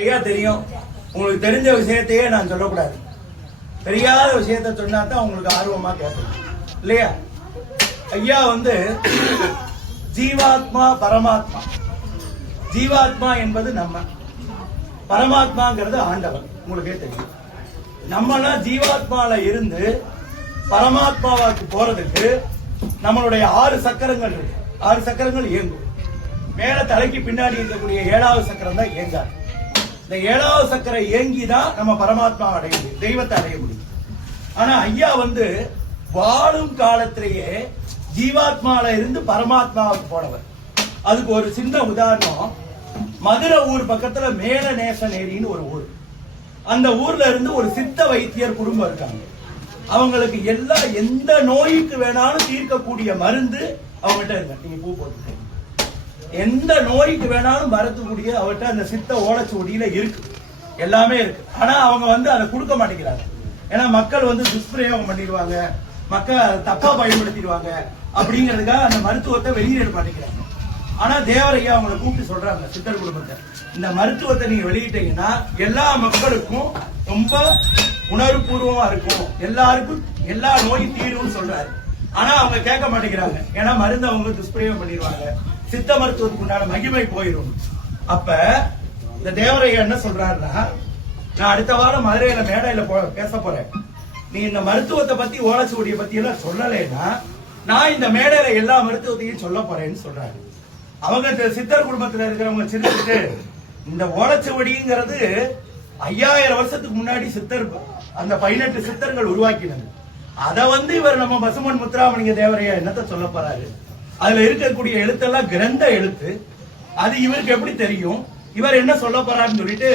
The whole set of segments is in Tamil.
ஐயா தெரியும், உங்களுக்கு தெரிஞ்ச விஷயத்தையே நான் சொல்லக்கூடாது. தெரியாத விஷயத்த சொன்னா தான் உங்களுக்கு ஆர்வமா கேட்கணும் இல்லையா? ஐயா ஜீவாத்மா பரமாத்மா. ஜீவாத்மா என்பது நம்ம, பரமாத்மாங்கிறது ஆண்டவன். உங்களுக்கே தெரியும். நம்மளாம் ஜீவாத்மால இருந்து பரமாத்மாவுக்கு போறதுக்கு நம்மளுடைய 6 சக்கரங்கள் இருக்கு. 6 சக்கரங்கள் இயங்கும். மேல தலைக்கு பின்னாடி இருக்கக்கூடிய 7வது சக்கரம் தான் இயங்காது. இந்த 7வது சக்கரம் இயங்கிதான் நம்ம பரமாத்மா அடைய முடியும், தெய்வத்தை அடைய முடியும். ஆனா ஐயா வாழும் காலத்திலேயே ஜீவாத்மால இருந்து பரமாத்மாவுக்கு போனவர். அதுக்கு ஒரு சின்ன உதாரணம், மதுரை ஊர் பக்கத்துல மேல நேசநேரின்னு ஒரு ஊர். அந்த ஊர்ல இருந்து ஒரு சித்த வைத்தியர் குடும்பம் இருக்காங்க. அவங்களுக்கு எந்த நோய்க்கு வேணாலும் தீர்க்கக்கூடிய மருந்து அவங்ககிட்ட இருக்கு. நீங்க பூ போட்டு எந்த நோய்க்கு வேணாலும் மறக்கக்கூடிய அவர்கிட்ட அந்த சித்த ஓலைச்சுவடியில இருக்கு, எல்லாமே இருக்கு. ஆனா அவங்க அதை கொடுக்க மாட்டேங்கிறாங்க. ஏன்னா மக்கள் துஷ்பிரயோகம் பண்ணிடுவாங்க, மக்கள் தப்பா பயன்படுத்திடுவாங்க அப்படிங்கிறதுக்காக அந்த மருத்துவத்தை வெளியிட மாட்டேங்கிறாங்க. ஆனா தேவரையா அவங்களை கூப்பிட்டு சொல்றாங்க, சித்தர் குடும்பத்தை, இந்த மருத்துவத்தை நீங்க வெளியிட்டீங்கன்னா எல்லா மக்களுக்கும் ரொம்ப உணர்வுபூர்வமா இருக்கும், எல்லாருக்கும் எல்லா நோயும் தீரும்னு சொல்றாரு. ஆனா அவங்க கேட்க மாட்டேங்கிறாங்க. ஏன்னா மருந்து அவங்க துஷ்பிரயோகம் பண்ணிடுவாங்க, சித்த மருத்துவத்துக்கு உண்டான மகிமை போயிடும். அப்ப இந்த தேவரையா என்ன சொல்றாருன்னா, நான் அடுத்த வாரம் மதுரையில மேடையில பேச போறேன். நீ இந்த மருத்துவத்தை பத்தி ஓலைச்சுவடியை பத்தி எல்லாம் சொல்லலைன்னா நான் இந்த மேடையில எல்லா மருத்துவத்தையும் சொல்ல போறேன்னு சொல்றாரு. அவங்க சித்தர் குடும்பத்துல இருக்கிறவங்க சிரிச்சுட்டு, இந்த ஓலைச்சுவடிங்கிறது 5000 வருஷத்துக்கு முன்னாடி சித்தர் அந்த 18 சித்தர்கள் உருவாக்கினது. அதை இவர் நம்ம பசுமன் முத்துராமலிங்க தேவரையா என்னத்த சொல்ல போறாரு? அதுல இருக்கக்கூடிய எழுத்தெல்லாம் கிரந்த எழுத்து, அது இவருக்கு எப்படி தெரியும்? இவர் என்ன சொல்ல போறாருன்னு சொல்லிட்டு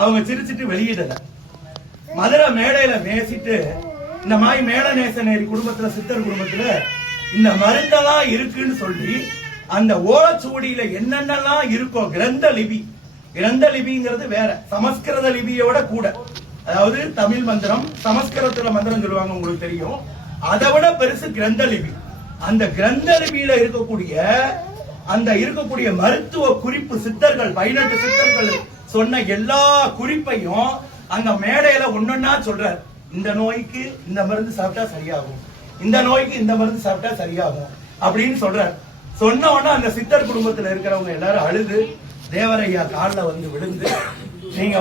அவங்க சிரிச்சுட்டு வெளியிடல. மதுரை மேடையில பேசிட்டு, இந்த மாதிரி மேலநேசநேரி குடும்பத்துல சித்தர் குடும்பத்துல இந்த மருந்தெல்லாம் இருக்குன்னு சொல்லி அந்த ஓலைச்சுவடியில என்னென்னலாம் இருக்கோ கிரந்த லிபி, கிரந்த லிபிங்கிறது வேற, சமஸ்கிருத லிபியோட கூட, அதாவது தமிழ் மந்திரம் சமஸ்கிருதத்துல மந்திரம் சொல்லுவாங்க, உங்களுக்கு தெரியும். அதை விட பெருசு கிரந்த லிபி. அந்த கிரந்த லிபியில இருக்கக்கூடிய மருத்துவ குறிப்பு சித்தர்கள் 18 சித்தர்கள் சொன்ன எல்லா குறிப்பையும் அங்க மேடையில ஒன்னொன்னா சொல்றாரு. இந்த நோய்க்கு இந்த மருந்து சாப்பிட்டா சரியாகும், இந்த நோய்க்கு இந்த மருந்து சாப்பிட்டா சரியாகும் அப்படின்னு சொல்றாரு. சொன்ன உடனே அந்த சித்தர் குடும்பத்துல இருக்கிறவங்க எல்லாரும் அழுது தேவரையா காலில் விழுந்து, நீங்க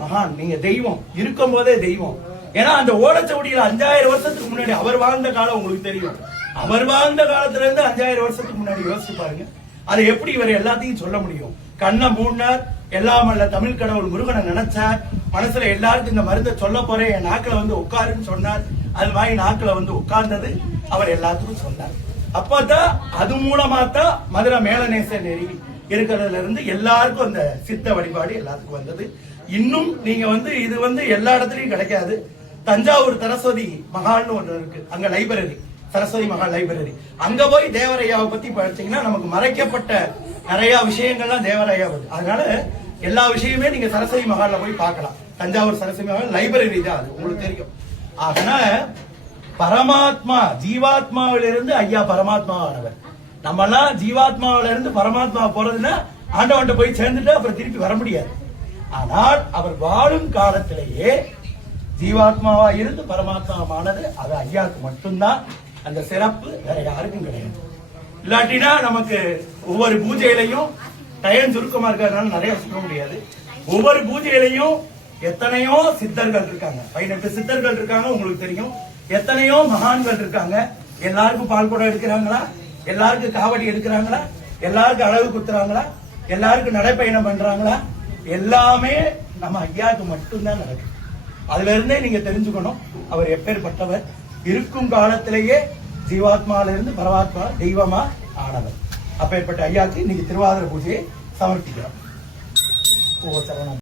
மகான், நீங்க தெய்வம், இருக்கும் போதே தெய்வம். ஏன்னா அந்த ஓலைச்சுவடியில 5000 வருஷத்துக்கு முன்னாடி அவர் வாழ்ந்த காலம் உங்களுக்கு தெரியும். அவர் வாழ்ந்த காலத்துல இருந்து 5000 வருஷத்துக்கு முன்னாடி யோசிச்சு பாருங்க. அதை எப்படி இவர் எல்லாத்தையும் சொல்ல முடியும்? கண்ணை மூடினார், எல்லாம் அல்ல தமிழ் கடவுள் முருகனை நினைச்சார், மனசுல எல்லாருக்கும் இந்த மருந்தை சொல்ல போறேன், என் நாக்குல உட்காருன்னு சொன்னார். அது மாதிரி நாக்குல உட்கார்ந்தது, அவர் எல்லாத்துக்கும் சொன்னார். அப்பதான் அது மூலமா தான் மதுரை மேலநேசநேரி இருக்கிறதுல இருந்து எல்லாருக்கும் அந்த சித்த வழிபாடு எல்லாத்துக்கும் வந்தது. இன்னும் நீங்க இது எல்லா இடத்துலயும் கிடைக்காது. தஞ்சாவூர் சரஸ்வதி மகால்னு ஒன்று இருக்கு, அங்க லைப்ரரி, சரஸ்வதி மகால் லைப்ரரி. அங்க போய் தேவரையாவை பத்தி படிச்சீங்கன்னா நமக்கு மறைக்கப்பட்ட நிறைய விஷயங்கள்லாம் தேவரையா வருது. அதனால எல்லா விஷயமே நீங்க சரஸ்வதி மகால்ல போய் பார்க்கலாம். தஞ்சாவூர் சரஸ்வதி மகால் லைப்ரரி தான், அது உங்களுக்கு தெரியும். அதனால பரமாத்மா ஜீவாத்மாவிலிருந்து ஐயா பரமாத்மா ஆனவர். நம்ம எல்லாம் ஜீவாத்மாவில இருந்து பரமாத்மா போறதுன்னா ஆண்டவன்ட்ட போய் சேர்ந்துட்டு அப்புறம் திருப்பி வர முடியாது. ஆனால் அவர் வாழும் காலத்திலேயே ஜீவாத்மாவா இருந்து பரமாத்மாவானது அது ஐயாவுக்கு மட்டும்தான் அந்த சிறப்பு, வேற யாருக்கும் கிடையாது. இல்லாட்டினா நமக்கு ஒவ்வொரு பூஜையிலையும் டயம் சுருக்கமா இருக்கிறதுனால நிறைய சொல்ல முடியாது. ஒவ்வொரு பூஜையிலையும் எத்தனையோ சித்தர்கள் இருக்காங்க, 18 சித்தர்கள் இருக்காங்க, உங்களுக்கு தெரியும். எத்தனையோ மகான்கள் இருக்காங்க. எல்லாருக்கும் பால் குடம் எடுக்கிறாங்களா? எல்லாருக்கும் காவடி எடுக்கிறாங்களா? எல்லாருக்கும் அளவு குத்துறாங்களா? எல்லாருக்கும் நடைப்பயணம் பண்றாங்களா? எல்லாமே நம்ம ஐயாவுக்கு மட்டும்தான் நடக்குது. அதுல இருந்தே நீங்க தெரிஞ்சுக்கணும் அவர் எப்பேற்பட்டவர். இருக்கும் காலத்திலேயே ஜீவாத்மால இருந்து பரமாத்மா தெய்வமா ஆனவர். அப்பேற்பட்ட ஐயாவுக்கு இன்னைக்கு திருவாதிரை பூஜையை சமர்ப்பிக்கிறோம்.